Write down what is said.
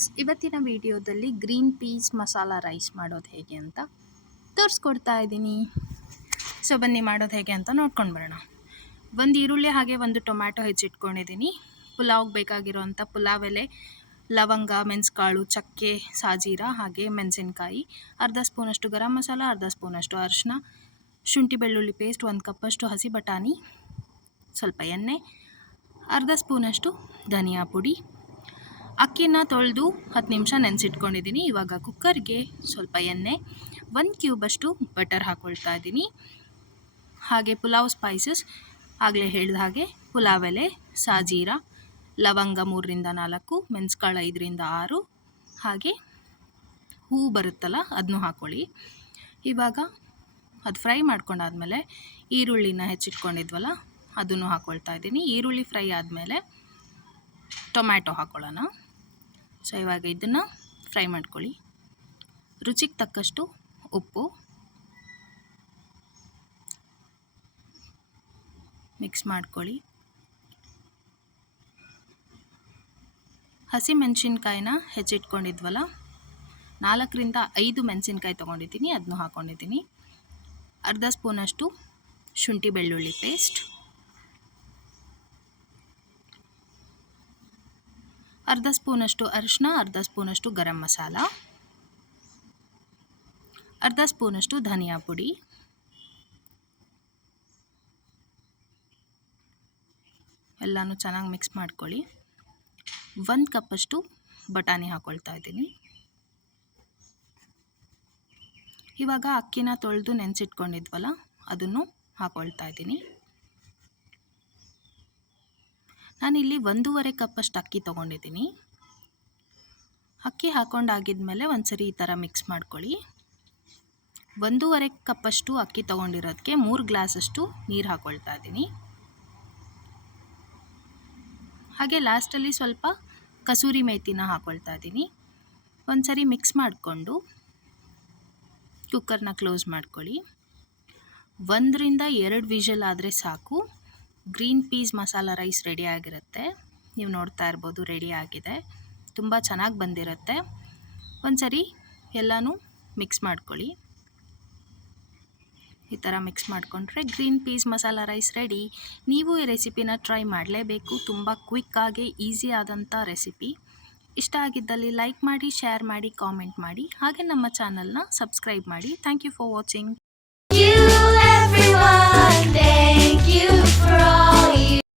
Vlogs. ಇವತ್ತಿನ ವಿಡಿಯೋದಲ್ಲಿ green peas masala rice ಮಾಡೋದು ಹೇಗೆ ಅಂತ ತೋರಿಸ್ಕೊಡ್ತಾ ಇದ್ದೀನಿ. ಸೊ ಬನ್ನಿ ಮಾಡೋದು ಹೇಗೆ ಅಂತ ನೋಡ್ಕೊಂಡು ಬರೋಣ. ಒಂದು ಈರುಳ್ಳಿ ಹಾಗೆ ಒಂದು ಟೊಮ್ಯಾಟೊ ಹೆಚ್ಚಿಟ್ಕೊಂಡಿದ್ದೀನಿ. ಪುಲಾವ್ಗೆ ಬೇಕಾಗಿರೋವಂಥ ಪುಲಾವ್ ಎಲೆ, ಲವಂಗ, ಮೆಣಸುಕಾಳು, ಚಕ್ಕೆ, ಸಾಜೀರ ಹಾಗೆ ಮೆಣಸಿನ್ಕಾಯಿ, ಅರ್ಧ ಸ್ಪೂನಷ್ಟು ಗರಂ ಮಸಾಲ, ಅರ್ಧ ಸ್ಪೂನಷ್ಟು ಅರಿಶಿನ, ಶುಂಠಿ ಬೆಳ್ಳುಳ್ಳಿ ಪೇಸ್ಟ್, 1 ಕಪ್ಪಷ್ಟು ಹಸಿ ಬಟಾಣಿ, ಸ್ವಲ್ಪ ಎಣ್ಣೆ, ಅರ್ಧ ಸ್ಪೂನಷ್ಟು ಧನಿಯಾ ಪುಡಿ. ಅಕ್ಕಿನ ತೊಳೆದು 10 ನಿಮಿಷ ನೆನೆಸಿಟ್ಕೊಂಡಿದ್ದೀನಿ. ಇವಾಗ ಕುಕ್ಕರ್ಗೆ ಸ್ವಲ್ಪ ಎಣ್ಣೆ, 1 ಕ್ಯೂಬಷ್ಟು ಬಟರ್ ಹಾಕ್ಕೊಳ್ತಾ ಇದ್ದೀನಿ. ಹಾಗೆ ಪುಲಾವ್ ಸ್ಪೈಸಸ್ ಆಗಲೇ ಹೇಳಿದ ಹಾಗೆ ಪುಲಾವ್ ಎಲೆ, ಸಾಜೀರ, ಲವಂಗ 3ರಿಂದ 4, ಮೆಣಸುಕಾಳು 5ರಿಂದ 6, ಹಾಗೆ ಹೂವು ಬರುತ್ತಲ್ಲ ಅದನ್ನು ಹಾಕ್ಕೊಳ್ಳಿ. ಇವಾಗ ಅದು ಫ್ರೈ ಮಾಡ್ಕೊಂಡಾದ್ಮೇಲೆ ಈರುಳ್ಳಿನ ಹೆಚ್ಚಿಟ್ಕೊಂಡಿದ್ವಲ್ಲ ಅದನ್ನು ಹಾಕ್ಕೊಳ್ತಾ ಇದ್ದೀನಿ. ಈರುಳ್ಳಿ ಫ್ರೈ ಆದಮೇಲೆ ಟೊಮ್ಯಾಟೊ ಹಾಕ್ಕೊಳ್ಳೋಣ. ಸೊ ಇವಾಗ ಇದನ್ನು ಫ್ರೈ ಮಾಡ್ಕೊಳ್ಳಿ. ರುಚಿಗೆ ತಕ್ಕಷ್ಟು ಉಪ್ಪು, ಮಿಕ್ಸ್ ಮಾಡ್ಕೊಳ್ಳಿ. ಹಸಿ ಮೆಣಸಿನ್ಕಾಯಿನ ಹೆಚ್ಚಿಟ್ಕೊಂಡಿದ್ವಲ್ಲ 4ರಿಂದ 5 ಮೆಣಸಿನ್ಕಾಯಿ ತೊಗೊಂಡಿದ್ದೀನಿ, ಅದನ್ನು ಹಾಕ್ಕೊಂಡಿದ್ದೀನಿ. ಅರ್ಧ ಸ್ಪೂನಷ್ಟು ಶುಂಠಿ ಬೆಳ್ಳುಳ್ಳಿ ಪೇಸ್ಟ್, ಅರ್ಧ ಸ್ಪೂನಷ್ಟು ಅರಿಶಿನ, ಅರ್ಧ ಸ್ಪೂನಷ್ಟು ಗರಂ ಮಸಾಲ, ಅರ್ಧ ಸ್ಪೂನಷ್ಟು ಧನಿಯಾ ಪುಡಿ, ಎಲ್ಲನೂ ಚೆನ್ನಾಗಿ ಮಿಕ್ಸ್ ಮಾಡ್ಕೊಳ್ಳಿ. 1 ಕಪ್ಪಷ್ಟು ಬಟಾಣಿ ಹಾಕ್ಕೊಳ್ತಾ ಇದ್ದೀನಿ. ಇವಾಗ ಅಕ್ಕಿನ ತೊಳೆದು ನೆನೆಸಿಟ್ಕೊಂಡಿದ್ವಲ್ಲ ಅದನ್ನು ಹಾಕ್ಕೊಳ್ತಾ ಇದ್ದೀನಿ. ನಾನಿಲ್ಲಿ 1.5 ಕಪ್ಪಷ್ಟು ಅಕ್ಕಿ ತೊಗೊಂಡಿದ್ದೀನಿ. ಅಕ್ಕಿ ಹಾಕ್ಕೊಂಡಾಗಿದ್ಮೇಲೆ ಒಂದ್ಸರಿ ಈ ಥರ ಮಿಕ್ಸ್ ಮಾಡ್ಕೊಳ್ಳಿ. 1.5 ಕಪ್ಪಷ್ಟು ಅಕ್ಕಿ ತೊಗೊಂಡಿರೋದಕ್ಕೆ 3 ಗ್ಲಾಸಷ್ಟು ನೀರು ಹಾಕ್ಕೊಳ್ತಾ ಇದ್ದೀನಿ. ಹಾಗೆ ಲಾಸ್ಟಲ್ಲಿ ಸ್ವಲ್ಪ ಕಸೂರಿ ಮೇಥಿನ ಹಾಕ್ಕೊಳ್ತಾ ಇದ್ದೀನಿ. ಒಂದ್ಸರಿ ಮಿಕ್ಸ್ ಮಾಡಿಕೊಂಡು ಕುಕ್ಕರ್ನ ಕ್ಲೋಸ್ ಮಾಡ್ಕೊಳ್ಳಿ. 1ರಿಂದ 2 ವಿಷಲ್ ಆದರೆ ಸಾಕು. Green peas masala rice ready ಆಗಿರುತ್ತೆ. ನೀವು ನೋಡ್ತಾ ಇರ್ಬೋದು, ರೆಡಿ ಆಗಿದೆ. ತುಂಬ ಚೆನ್ನಾಗಿ ಬಂದಿರುತ್ತೆ. ಒಂದ್ಸರಿ ಎಲ್ಲನೂ ಮಿಕ್ಸ್ ಮಾಡ್ಕೊಳ್ಳಿ. ಈ ಥರ ಮಿಕ್ಸ್ ಮಾಡಿಕೊಂಡ್ರೆ green peas masala rice ready. ನೀವು ಈ ರೆಸಿಪಿನ ಟ್ರೈ ಮಾಡಲೇಬೇಕು. ತುಂಬ ಕ್ವಿಕ್ಕಾಗಿ ಈಸಿ ಆದಂಥ ರೆಸಿಪಿ. ಇಷ್ಟ ಆಗಿದ್ದಲ್ಲಿ ಲೈಕ್ ಮಾಡಿ, ಶೇರ್ ಮಾಡಿ, ಕಾಮೆಂಟ್ ಮಾಡಿ, ಹಾಗೆ ನಮ್ಮ ಚಾನಲ್ನ ಸಬ್ಸ್ಕ್ರೈಬ್ ಮಾಡಿ. Thank you for watching.